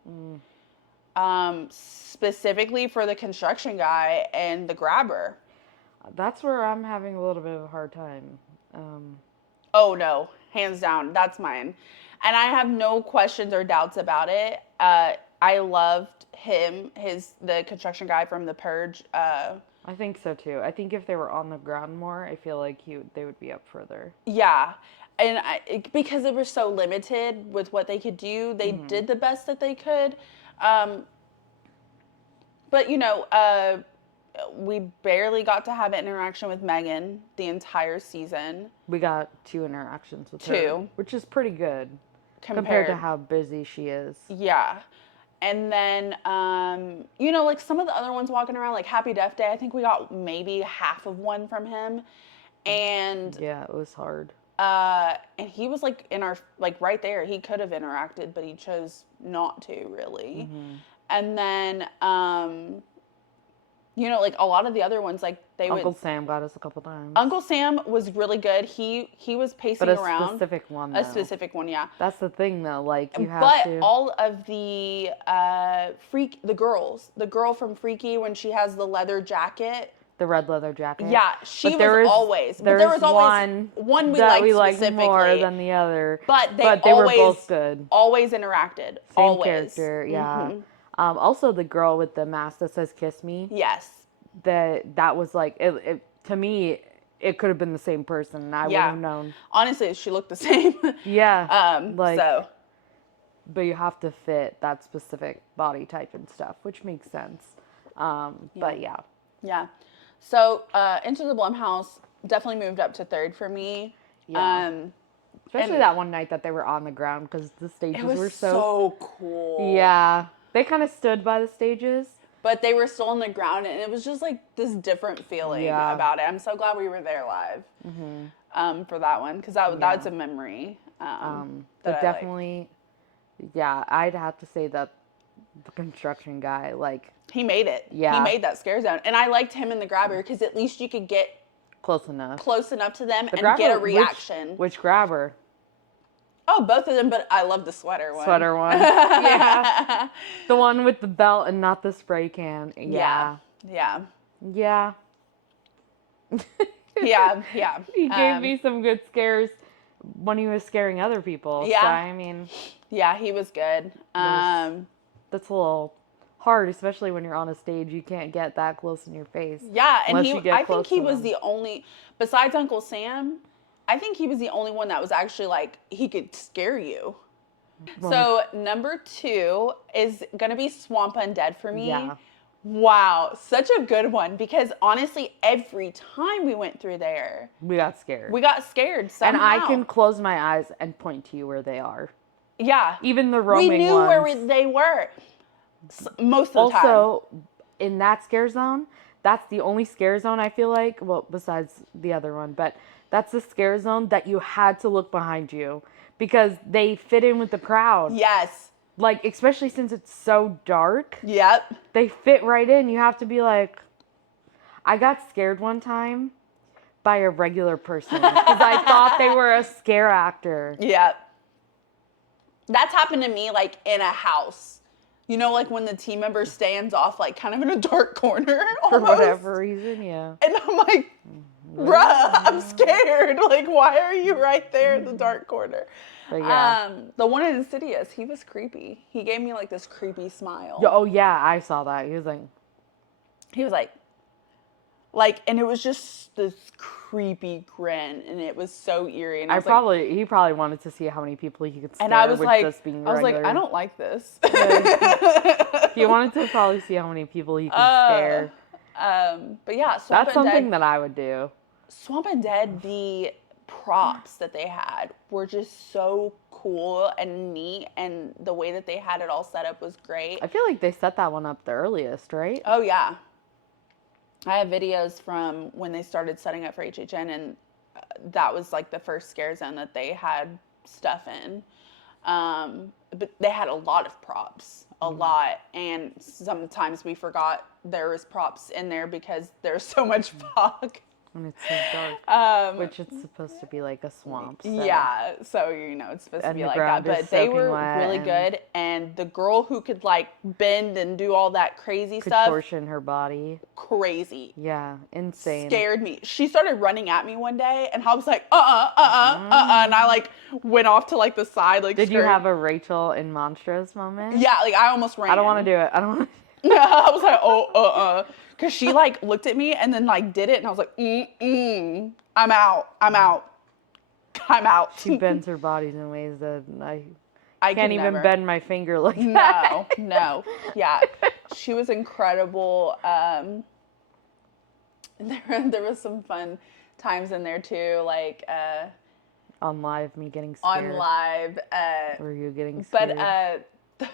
Specifically for the construction guy and the grabber. That's where I'm having a little bit of a hard time. Oh, no. Hands down. That's mine. And I have no questions or doubts about it. I loved him, the construction guy from The Purge. I think so too. I think if they were on the ground more, I feel like they would be up further. Yeah. And because they were so limited with what they could do, they did the best that they could. But, you know, we barely got to have an interaction with Megan the entire season. We got 2 interactions with her, which is pretty good compared to how busy she is. Yeah. And then, you know, like some of the other ones walking around, like Happy Death Day, I think we got maybe half of one from him. And yeah, it was hard. And he was like in our, like right there. He could have interacted, but he chose not to, really. And then, you know, like a lot of the other ones, like Uncle Sam got us a couple times. Uncle Sam was really good. He was pacing around. But a specific one, though. A specific one, yeah. That's the thing, though. Like, you have to... But all of the the girl from Freaky, when she has the leather jacket. The red leather jacket. Yeah, she was always. But there was always one we liked specifically. More than the other. But they were both good. Always interacted. Same character, yeah. Also, the girl with the mask that says "Kiss Me." Yes. That was like it to me. It could have been the same person, and I would have known. Honestly, she looked the same. Yeah. So. But you have to fit that specific body type and stuff, which makes sense. But yeah. Yeah. So, Into the Blumhouse definitely moved up to 3rd for me. Yeah. Especially that one night that they were on the ground because the stages were so cool. Yeah. They kind of stood by the stages. But they were still on the ground, and it was just like this different feeling about it. I'm so glad we were there live for that one because that's a memory. But definitely, I'd have to say that the construction guy, like... He made it. Yeah. He made that scare zone. And I liked him in the grabber because at least you could get... Close enough to them and get a reaction. Which grabber? Oh, both of them, but I love the sweater one. Yeah. The one with the belt and not the spray can. Yeah. Yeah. He gave me some good scares when he was scaring other people. Yeah. So, I mean... Yeah, he was good. That's a little hard, especially when you're on a stage. You can't get that close in your face. Yeah, and I think he was the only, besides Uncle Sam, I think he was the only one that was actually like, he could scare you. So number 2 is going to be Swamp Undead for me. Yeah. Wow, such a good one because honestly, every time we went through there, we got scared. Somehow. And I can close my eyes and point to you where they are. Yeah. Even the roaming ones. We knew where they were most of the time. Also, in that scare zone, that's the only scare zone I feel like, well, besides the other one, but that's the scare zone that you had to look behind you because they fit in with the crowd. Yes. Like, especially since it's so dark. Yep. They fit right in. You have to be like... I got scared one time by a regular person because I thought they were a scare actor. Yep. That's happened to me, like, in a house. You know, like, when the team member stands off, like, kind of in a dark corner, for whatever reason, yeah. And I'm like, bruh, I'm scared. Like, why are you right there in the dark corner? But yeah. The one in Insidious, he was creepy. He gave me, like, this creepy smile. Oh, yeah, I saw that. He was like, and it was just this creepy grin, and it was so eerie. And he probably wanted to see how many people he could scare. And I was like, regular. I don't like this. He wanted to probably see how many people he could scare. But yeah, that's something that I would do. Swamp Undead, the props that they had were just so cool and neat, and the way that they had it all set up was great. I feel like they set that one up the earliest, right? Oh yeah. I have videos from when they started setting up for HHN, and that was like the first scare zone that they had stuff in. But they had a lot of props, a lot, and sometimes we forgot there was props in there because there's so much fog. And it's so dark. Which it's supposed to be like a swamp. So. Yeah, so it's supposed to be like that. But they were really good, and the girl who could like bend and do all that crazy stuff, contortion her body, crazy. Yeah, insane. Scared me. She started running at me one day, and I was like, and I like went off to like the side, like. Did you have a Rachel in Montrose moment? Yeah, like I almost ran. I don't want to do it. I don't want. I was like, because she like looked at me and then like did it, and I was like, I'm out. She bends her body in ways that I can't even bend my finger like that. No, yeah, she was incredible. There was some fun times in there too, like on live, me getting scared. On live, were you getting scared? But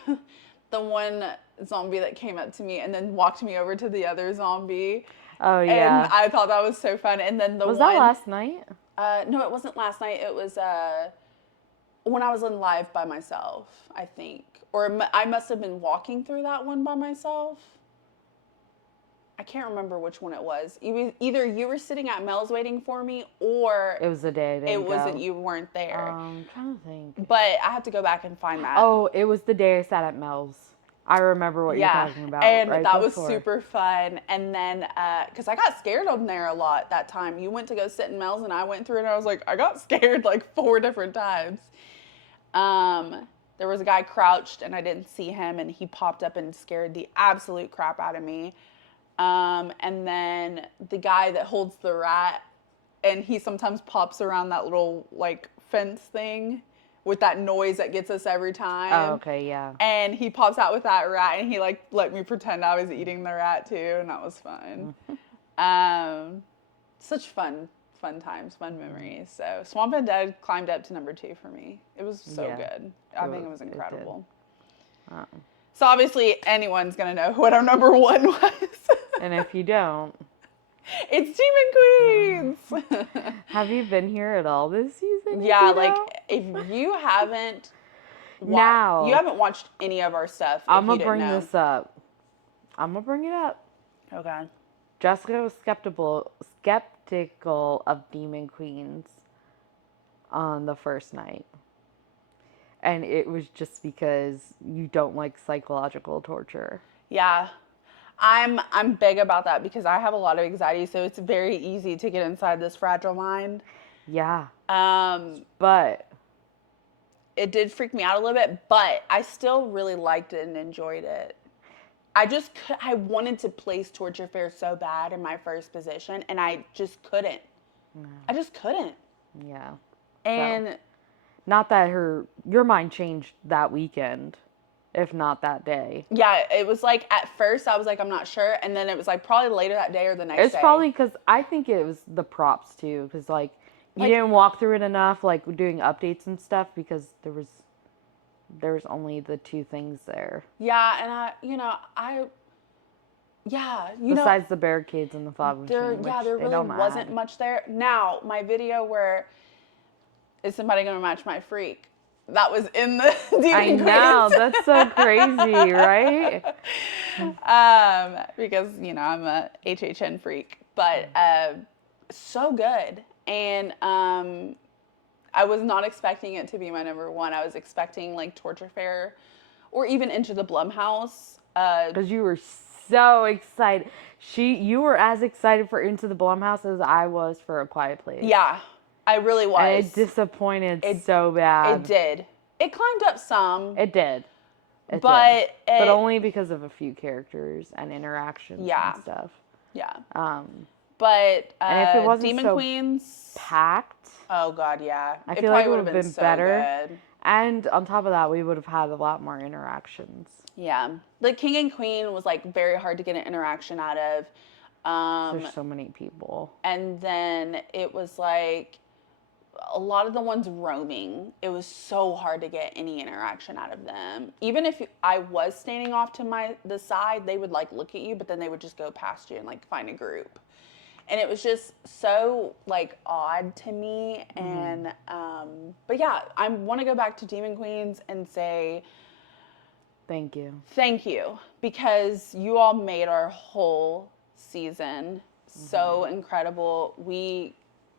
the one zombie that came up to me and then walked me over to the other zombie. Oh yeah. And I thought that was so fun. And then was that last night? No, it wasn't last night. It was when I was in live by myself, I think, or I must have been walking through that one by myself. I can't remember which one it was. Either you were sitting at Mel's waiting for me, or it was the day it wasn't. You weren't there. I'm trying to think. But I have to go back and find that. Oh, it was the day I sat at Mel's. I remember what you're talking about. And that was super fun. And then, because I got scared on there a lot that time. You went to go sit in Mel's, and I went through, and I was like, I got scared like 4 different times. There was a guy crouched, and I didn't see him, and he popped up and scared the absolute crap out of me. And then the guy that holds the rat, and he sometimes pops around that little like fence thing with that noise that gets us every time. Oh, okay, yeah. And he pops out with that rat, and he like let me pretend I was eating the rat too, and that was fun. Such fun times, fun memories. So Swamp and Dead climbed up to number 2 for me. It was so good. I think it was incredible. So obviously anyone's gonna know what our number 1 was. And if you don't, it's Demon Queens. Have you been here at all this season? Yeah, like if you haven't you haven't watched any of our stuff. I'm gonna bring this up. I'm gonna bring it up. Okay. Jessica was skeptical of Demon Queens on the first night. And it was just because you don't like psychological torture. Yeah. I'm big about that because I have a lot of anxiety, so it's very easy to get inside this fragile mind. Yeah. But it did freak me out a little bit, but I still really liked it and enjoyed it. I wanted to place Torture Fair so bad in my first position, and I just couldn't. No. I just couldn't. Yeah. And so, not that your mind changed that weekend, if not that day. Yeah, it was like at first I was like, I'm not sure, and then it was like probably later that day or the next day. It's probably because I think it was the props too, because like you didn't walk through it enough, like doing updates and stuff, because there was only the 2 things there. Yeah, and besides the barricades and the fog machine, there really wasn't much there. Now, my video where is somebody gonna match my freak? That was in the Demon Queens. I know, that's so crazy, right? Because I'm a HHN freak, but so good, and I was not expecting it to be my number 1. I was expecting like Torture Fair, or even Into the Blumhouse. Because you were so excited. You were as excited for Into the Blumhouse as I was for A Quiet Place. Yeah, I really was. And it disappointed so bad. It did. It climbed up some. It did. But only because of a few characters and interactions and stuff. Yeah. But and if it wasn't Demon so Queens packed. Oh God, yeah. I feel like it would have been so better. Good. And on top of that, we would have had a lot more interactions. Yeah. The King and Queen was like very hard to get an interaction out of. There's so many people. And then it was like a lot of the ones roaming. It was so hard to get any interaction out of them. Even if I was standing off to the side, they would like look at you, but then they would just go past you and like find a group. And it was just so like odd to me. And but yeah, I want to go back to Demon Queens and say thank you. Thank you, because you all made our whole season so incredible. We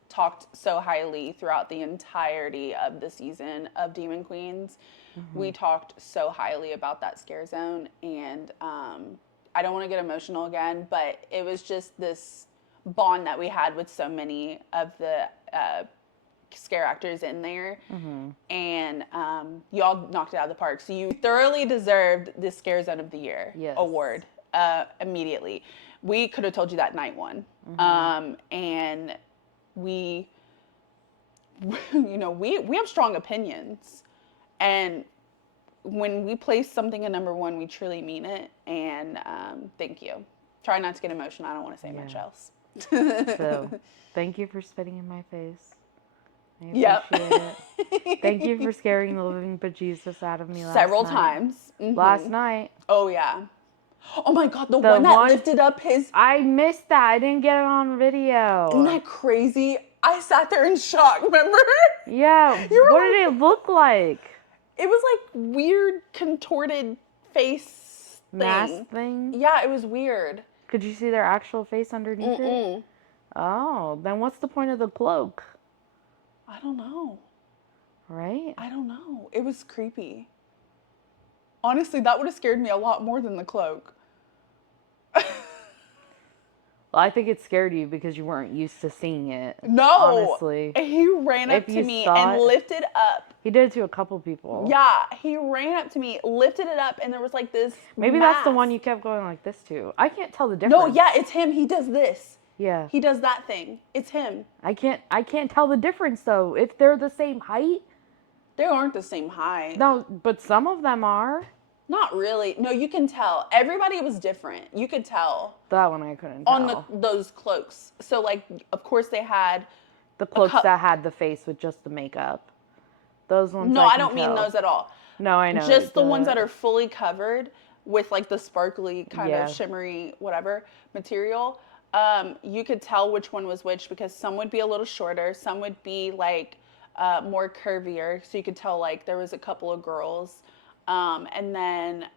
talked so highly throughout the entirety of the season of Demon Queens. We talked so highly about that scare zone, and I don't want to get emotional again, but it was just this bond that we had with so many of the scare actors in there, and y'all knocked it out of the park. So you thoroughly deserved the Scare Zone of the Year award immediately. We could have told you that night one, and we, you know, we have strong opinions, and when we place something in number one, we truly mean it. And thank you. Try not to get emotional. I don't want to say much else. So, thank you for spitting in my face. I appreciate it. Thank you for scaring the living bejesus out of me several times. Last night. Oh, yeah. Oh, my God. The one that lifted up his... I missed that. I didn't get it on video. Isn't that crazy? I sat there in shock, remember? Yeah. What did it look like? It was like weird contorted face thing. Mask thing? Yeah, it was weird. Could you see their actual face underneath it? Oh, then what's the point of the cloak? I don't know. Right? I don't know. It was creepy. Honestly, that would have scared me a lot more than the cloak. Well, I think it scared you because you weren't used to seeing it. No. Honestly. He ran up to me and lifted up. He did it to a couple people. Yeah. He ran up to me, lifted it up, and there was like this Maybe mask. That's the one you kept going like this to. I can't tell the difference. No, yeah, it's him. He does this. Yeah. He does that thing. It's him. I can't tell the difference though. If they're the same height. They aren't the same height. No, but some of them are. Not really. No, you can tell. Everybody was different. You could tell. That one I couldn't tell. On those cloaks. So, like, of course they had... The cloaks that had the face with just the makeup. Those ones No, I don't mean those at all. No, I know. Just the ones that are fully covered with, like, the sparkly kind of shimmery whatever material. You could tell which one was which because some would be a little shorter. Some would be, like, more curvier. So you could tell, like, there was a couple of girls... and then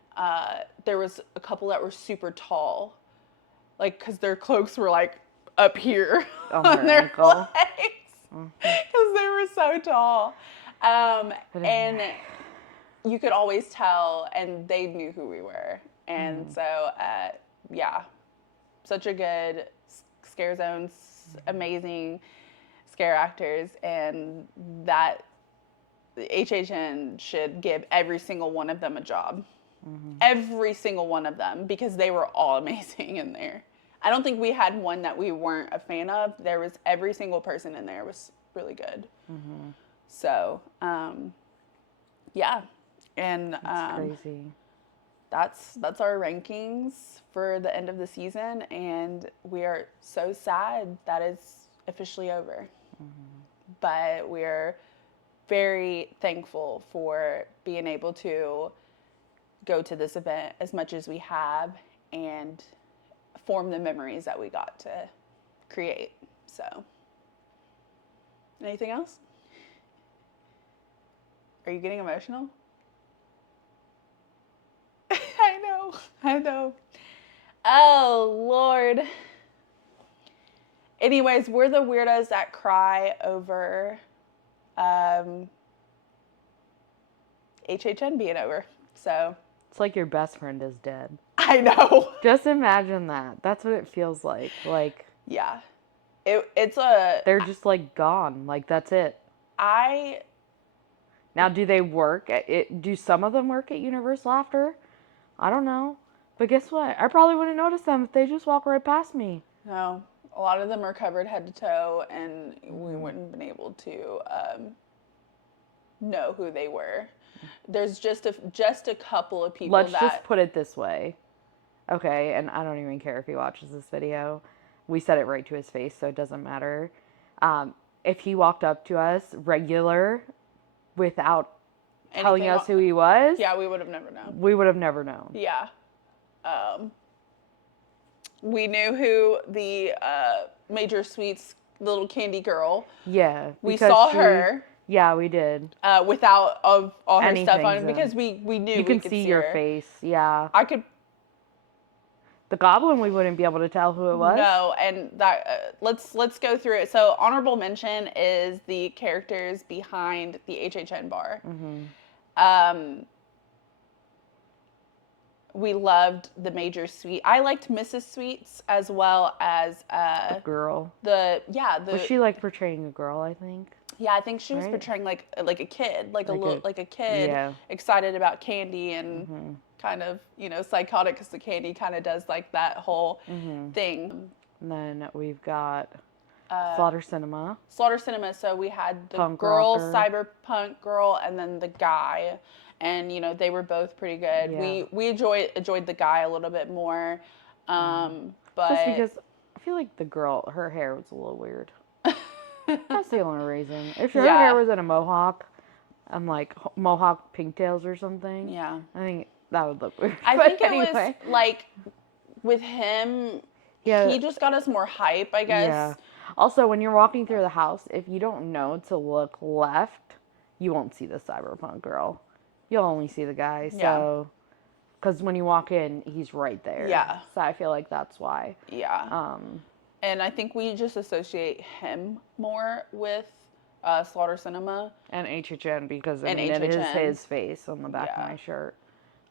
there was a couple that were super tall, like because their cloaks were like up here on their legs because they were so tall. And you could always tell, and they knew who we were. And so, yeah, such a good scare zones, amazing scare actors, and that. HHN should give every single one of them a job. Every single one of them, because they were all amazing in there. I don't think we had one that we weren't a fan of. There was every single person in there was really good. So, yeah. And that's crazy. That's our rankings for the end of the season, and we are so sad that it's officially over. But we're very thankful for being able to go to this event as much as we have and form the memories that we got to create. So, anything else? Are you getting emotional? I know. Oh, Lord. Anyways, we're the weirdos that cry over HHN being over. So it's like your best friend is dead. I know. Just imagine that. That's what it feels like. Like, yeah. They're just like gone. Like that's it. Now, do they work at it? Do some of them work at Universal after? I don't know. But guess what? I probably wouldn't notice them if they just walk right past me. No. A lot of them are covered head to toe, and we wouldn't have been able to know who they were. There's just a couple of people Let's just put it this way. Okay, and I don't even care if he watches this video. We said it right to his face, so it doesn't matter. If he walked up to us regular without telling us who he was... Yeah, we would have never known. We would have never known. Yeah. We knew who the Major Sweets little candy girl. Yeah. We saw her. Yeah, we did. Without all her stuff on, because we knew you can see your face. Yeah. The goblin, we wouldn't be able to tell who it was. No, and that let's go through it. So honorable mention is the characters behind the HHN bar. We loved the Major Sweet. I liked Mrs. Sweets as well as the girl. Was she like portraying a girl? I think. Yeah, I think she was portraying like a kid, like a kid excited about candy and kind of psychotic because the candy kind of does like that whole thing. And then we've got Slaughter Cinema. Slaughter Cinema. So we had the girl, cyberpunk girl, and then the guy. And they were both pretty good. Yeah. We enjoyed the guy a little bit more, but just because I feel like the girl, her hair was a little weird. That's the only reason. If her hair was in a mohawk, and like mohawk pigtails or something, I think that would look weird. I think it was like with him, he just got us more hype, I guess. Yeah. Also, when you're walking through the house, if you don't know to look left, you won't see the cyberpunk girl. You'll only see the guy, so because when you walk in, he's right there. Yeah. So I feel like that's why. Yeah. And I think we just associate him more with Slaughter Cinema and HHN because it is his face on the back of my shirt.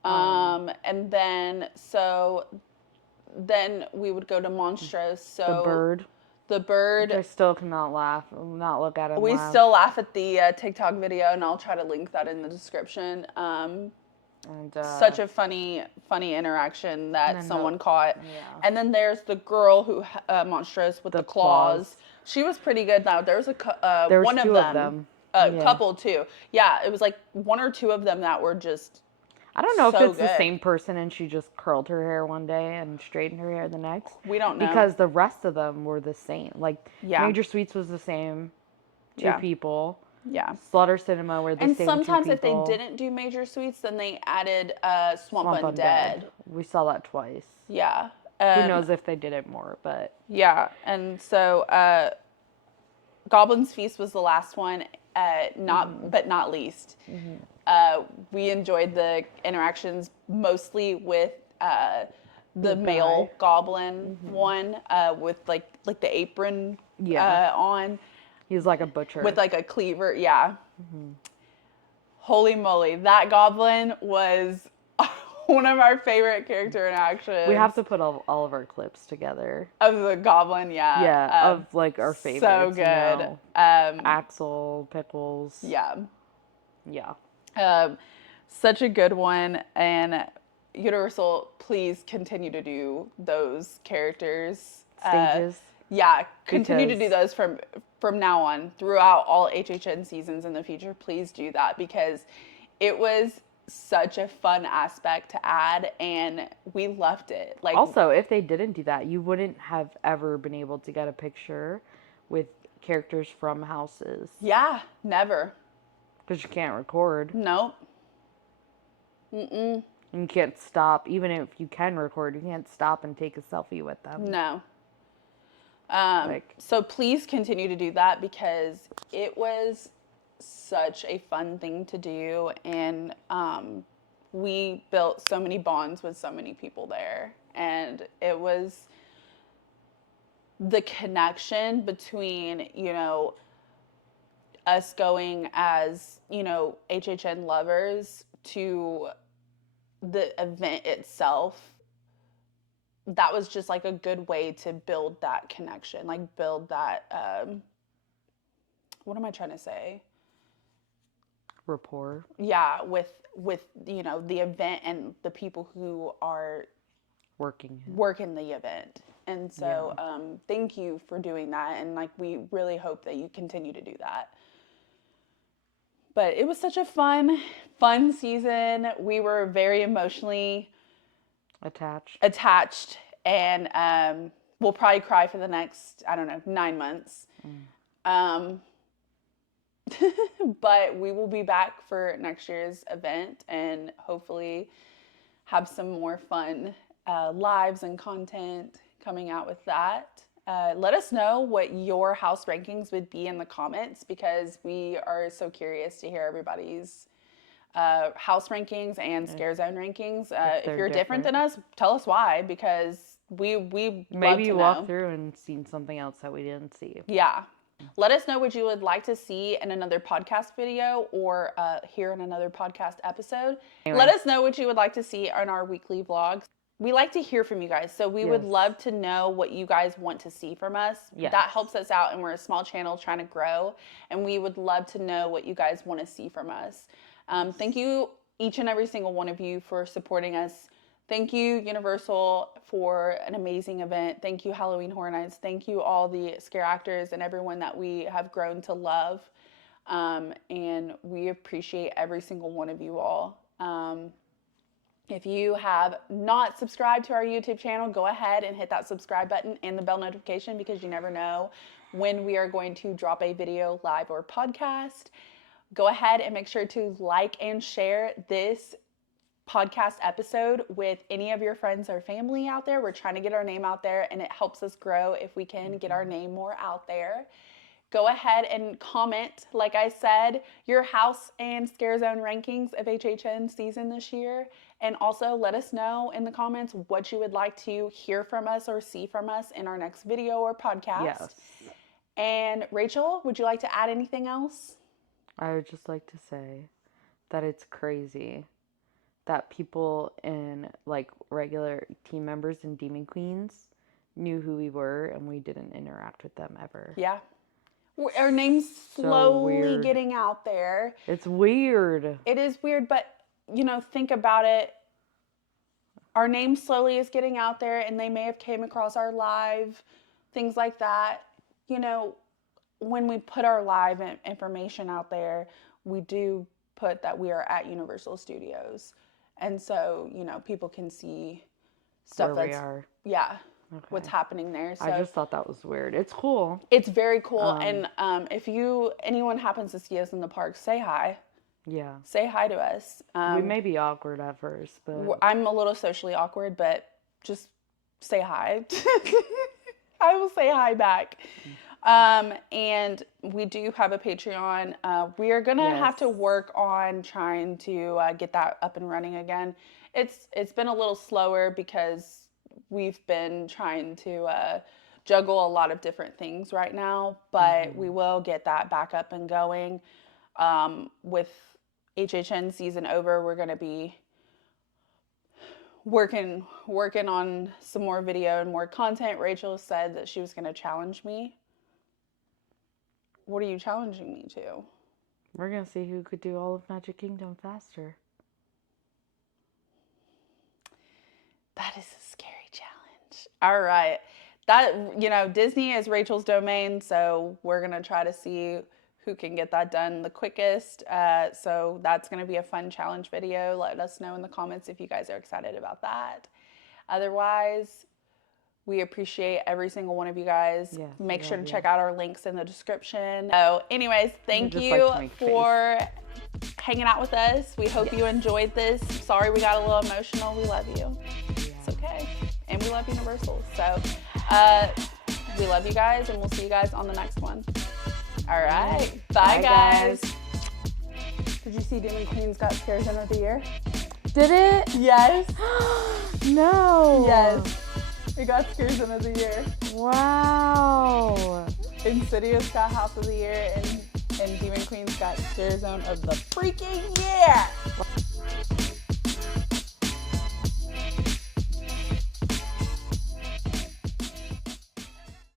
And then we would go to Monstrose. So the bird. I still cannot not look at him. We still laugh at the TikTok video, and I'll try to link that in the description. Such a funny interaction that someone caught. Yeah. And then there's the girl who Monstrose with the claws. She was pretty good. Now there was one of them. Couple too. Yeah, it was like one or two of them that were just. I don't know if it's the same person and she just curled her hair one day and straightened her hair the next. We don't know. Because the rest of them were the same. Like, Major Sweets was the same. Two people. Yeah. Slaughter Cinema were the same two people. And sometimes if they didn't do Major Sweets, then they added Swamp Undead. We saw that twice. Yeah. Who knows if they did it more, but. Yeah. And so Goblin's Feast was the last one, but not least. We enjoyed the interactions mostly with the male goblin one with like the apron on. He was like a butcher with like a cleaver. Yeah. Holy moly, that goblin was one of our favorite character interactions. We have to put all of our clips together of the goblin. Yeah. Of like our favorites. So good. Axel, Pickles. Yeah. Yeah. Such a good one, and Universal, please continue to do those characters. Stages. Continue to do those from now on throughout all HHN seasons in the future. Please do that because it was such a fun aspect to add, and we loved it. Like, also, if they didn't do that, you wouldn't have ever been able to get a picture with characters from houses. Yeah, never. Because you can't record. Nope. And you can't stop. Even if you can record, you can't stop and take a selfie with them. No. So please continue to do that because it was such a fun thing to do. And we built so many bonds with so many people there. And it was the connection between, us going as, HHN lovers to the event itself. That was just like a good way to build that connection, like build that, what am I trying to say? Rapport. Yeah, with the event and the people who are working the event. And so thank you for doing that. And like, we really hope that you continue to do that. But it was such a fun season. We were very emotionally attached, and we'll probably cry for the next, 9 months. But we will be back for next year's event and hopefully have some more fun lives and content coming out with that. Let us know what your house rankings would be in the comments because we are so curious to hear everybody's house rankings and scare zone rankings. If you're different than us, tell us why, because we maybe you walked know. through and seen something else that we didn't see. Yeah. Let us know what you would like to see in another podcast video or hear in another podcast episode. Anyway. Let us know what you would like to see on our weekly vlogs. We like to hear from you guys, so we would love to know what you guys want to see from us. Yes. That helps us out, and we're a small channel trying to grow, and we would love to know what you guys want to see from us. Thank you, each and every single one of you, for supporting us. Thank you, Universal, for an amazing event. Thank you, Halloween Horror Nights. Thank you, all the scare actors and everyone that we have grown to love. And we appreciate every single one of you all. If you have not subscribed to our YouTube channel, go ahead and hit that subscribe button and the bell notification, because you never know when we are going to drop a video live or podcast. Go ahead and make sure to like and share this podcast episode with any of your friends or family out there. We're trying to get our name out there, and it helps us grow if we can get our name more out there. Go ahead and comment, like I said, your house and scare zone rankings of HHN season this year. And also let us know in the comments what you would like to hear from us or see from us in our next video or podcast. Yes. And Rachel, would you like to add anything else? I would just like to say that it's crazy that people in, like, regular team members in Demon Queens knew who we were, and we didn't interact with them ever. Yeah. Our name's slowly getting out there. It's weird. It is weird, but, you know, think about it. Our name slowly is getting out there, and they may have came across our live, things like that. You know, when we put our live information out there, we do put that we are at Universal Studios. And so, you know, people can see stuff where we are. Yeah. Okay. What's happening there. So I just thought that was weird. It's cool. It's very cool. And if anyone happens to see us in the park, say hi. Yeah. Say hi to us. We may be awkward at first, but I'm a little socially awkward, but just say hi. I will say hi back. And we do have a Patreon. We are gonna have to work on trying to get that up and running again. It's been a little slower because we've been trying to juggle a lot of different things right now, but we will get that back up and going. With HHN season over, we're going to be working on some more video and more content. Rachel said that she was going to challenge me. What are you challenging me to? We're going to see who could do all of Magic Kingdom faster. That is a scary challenge. All right. That, you know, Disney is Rachel's domain, so we're going to try to see who can get that done the quickest. So that's going to be a fun challenge video. Let us know in the comments if you guys are excited about that. Otherwise, we appreciate every single one of you guys. Yes, make sure to check out our links in the description. So anyways, thank you for hanging out with us. We hope you enjoyed this. Sorry we got a little emotional. We love you. It's okay. And we love Universal. So we love you guys, and we'll see you guys on the next one. All right. Bye guys. Did you see Demon Queens got Scare Zone of the Year? Did it? Yes. No. Yes. It got Scare Zone of the Year. Wow. Insidious got House of the Year, and Demon Queens got Scare Zone of the freaking year.